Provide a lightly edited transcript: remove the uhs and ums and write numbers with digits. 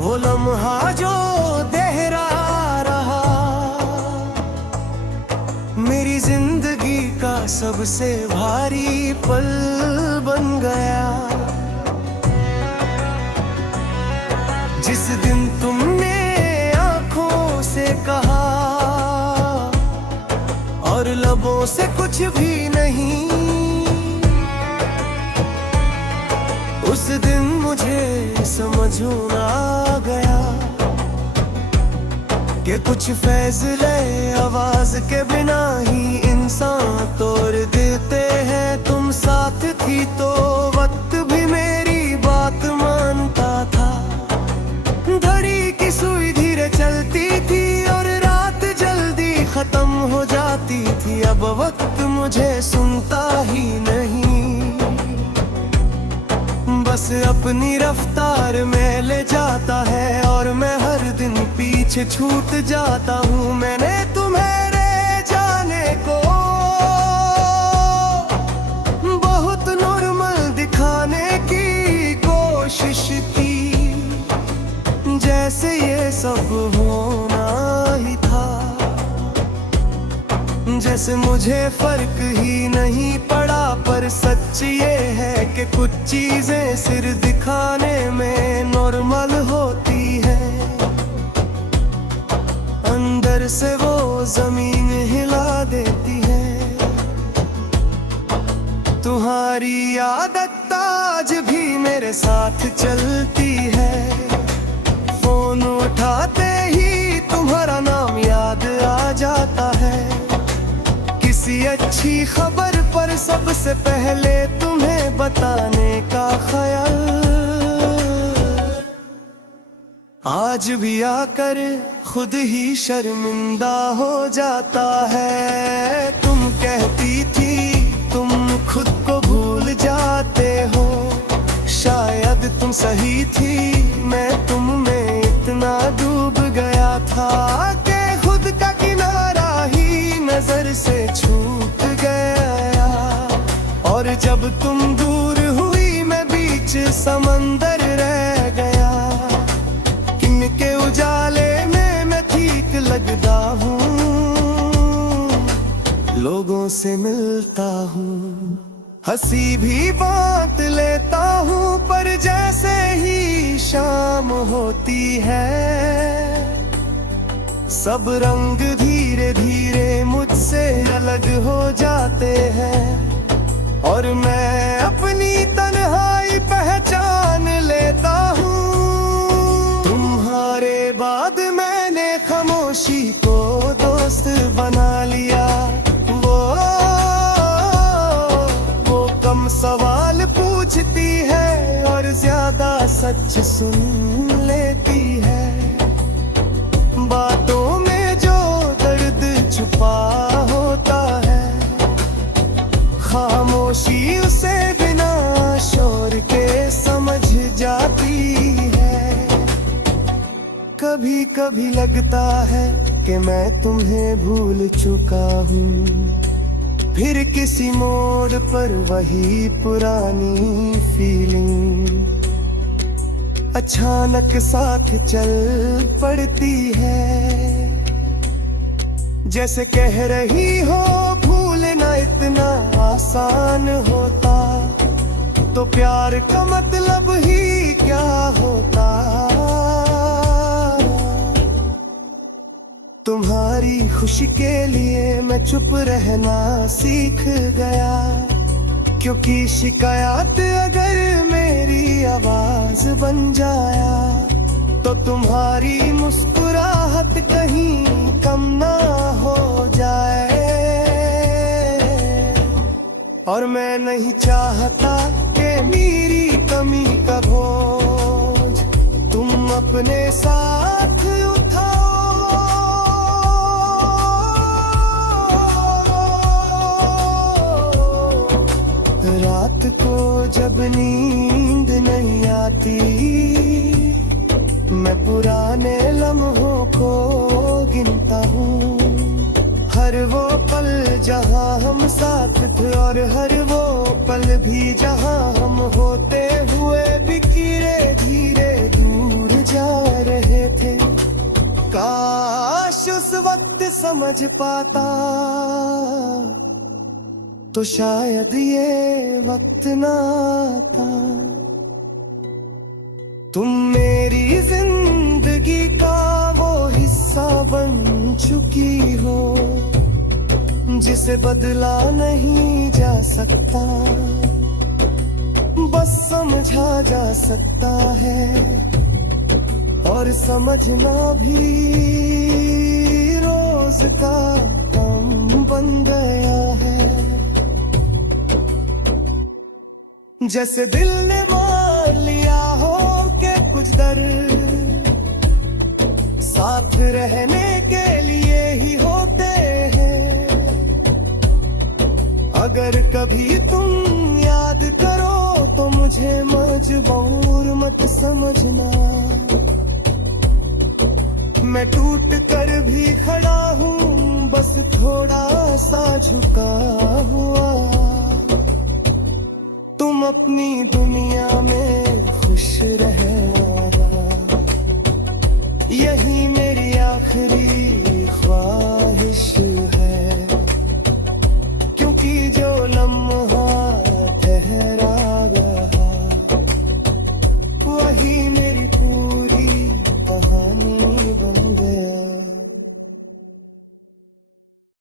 वो लम्हा जो देहरा रहा, मेरी जिंदगी का सबसे भारी पल बन गया। जिस दिन तुमने आंखों से कहा और लबों से कुछ भी नहीं, उस दिन मुझे समझ आ गया कि कुछ फैसले आवाज के बिना ही इंसान तोड़ देते हैं। तुम साथ थी तो वक्त भी मेरी बात मानता था। घड़ी की सुई धीरे चलती थी और रात जल्दी खत्म हो जाती थी। अब वक्त मुझे सुनता ही नहीं, बस अपनी रफ्तार में ले जाता है और मैं हर दिन पीछे छूट जाता हूँ। मैंने तुम्हारे जाने को बहुत नॉर्मल दिखाने की कोशिश की, जैसे ये सब होना ही था, जैसे मुझे फर्क ही नहीं पड़ा। पर सच ये है कि कुछ चीजें सिर दिखाने में नॉर्मल होती है, अंदर से वो जमीन हिला देती है। तुम्हारी आदत आज भी मेरे साथ चलती है, फोन उठाते ही तुम्हारा नाम याद आ जाता है। किसी अच्छी खबर पर सबसे पहले तुम्हें बताने का ख्याल आज भी आकर खुद ही शर्मिंदा हो जाता है। तुम कहती थी तुम खुद को भूल जाते हो, शायद तुम सही थी। मैं तुम में इतना डूब गया था कि खुद का किनारा ही नजर से छूट गया। और जब तुम दूर हुई मैं बीच समंदर रह गया। किनके उजाले में मैं ठीक लगता हूँ, लोगों से मिलता हूँ, हंसी भी बांट लेता हूँ। पर जैसे ही शाम होती है सब रंग धीरे धीरे मुझसे अलग हो जाते हैं और मैं अपनी तन्हाई पहचान लेता हूँ। तुम्हारे बाद मैंने खामोशी को दोस्त बना लिया। वो कम सवाल पूछती है और ज्यादा सच सुन लेती है। बातों में जो दर्द छुपा होता है, खामोशी उसे बिना शोर के समझ जाती है। कभी कभी लगता है कि मैं तुम्हें भूल चुका हूँ, फिर किसी मोड़ पर वही पुरानी फीलिंग अचानक साथ चल पड़ती है। जैसे कह रही हो भूलना इतना आसान होता, तो प्यार का मतलब ही क्या होता। तुम्हारी खुशी के लिए मैं चुप रहना सीख गया, क्योंकि शिकायत अगर मेरी आवाज बन जाया तो तुम्हारी मुस्कुराहट कहीं कम ना हो जाए। और मैं नहीं चाहता कि मेरी कमी का बोझ तुम अपने साथ उठाओ। रात को जब नींद नहीं आती, मैं पुराने लम्हों को गिनता हूँ। हर वो पल जहाँ हम साथ थे और हर वो पल भी जहाँ हम होते हुए भी धीरे धीरे दूर जाए। समझ पाता तो शायद ये वक्त ना आता। तुम मेरी जिंदगी का वो हिस्सा बन चुकी हो जिसे बदला नहीं जा सकता, बस समझा जा सकता है और समझना भी रोज का काम बन गया है। जैसे दिल ने मान लिया हो कि कुछ दर्द साथ रहने के लिए ही होते हैं। अगर कभी तुम याद करो तो मुझे मजबूर मत समझना, मैं टूट कर भी खड़ा हूँ बस थोड़ा सा झुका हुआ। तुम अपनी दुनिया में खुश रहना, यही मेरी आखिरी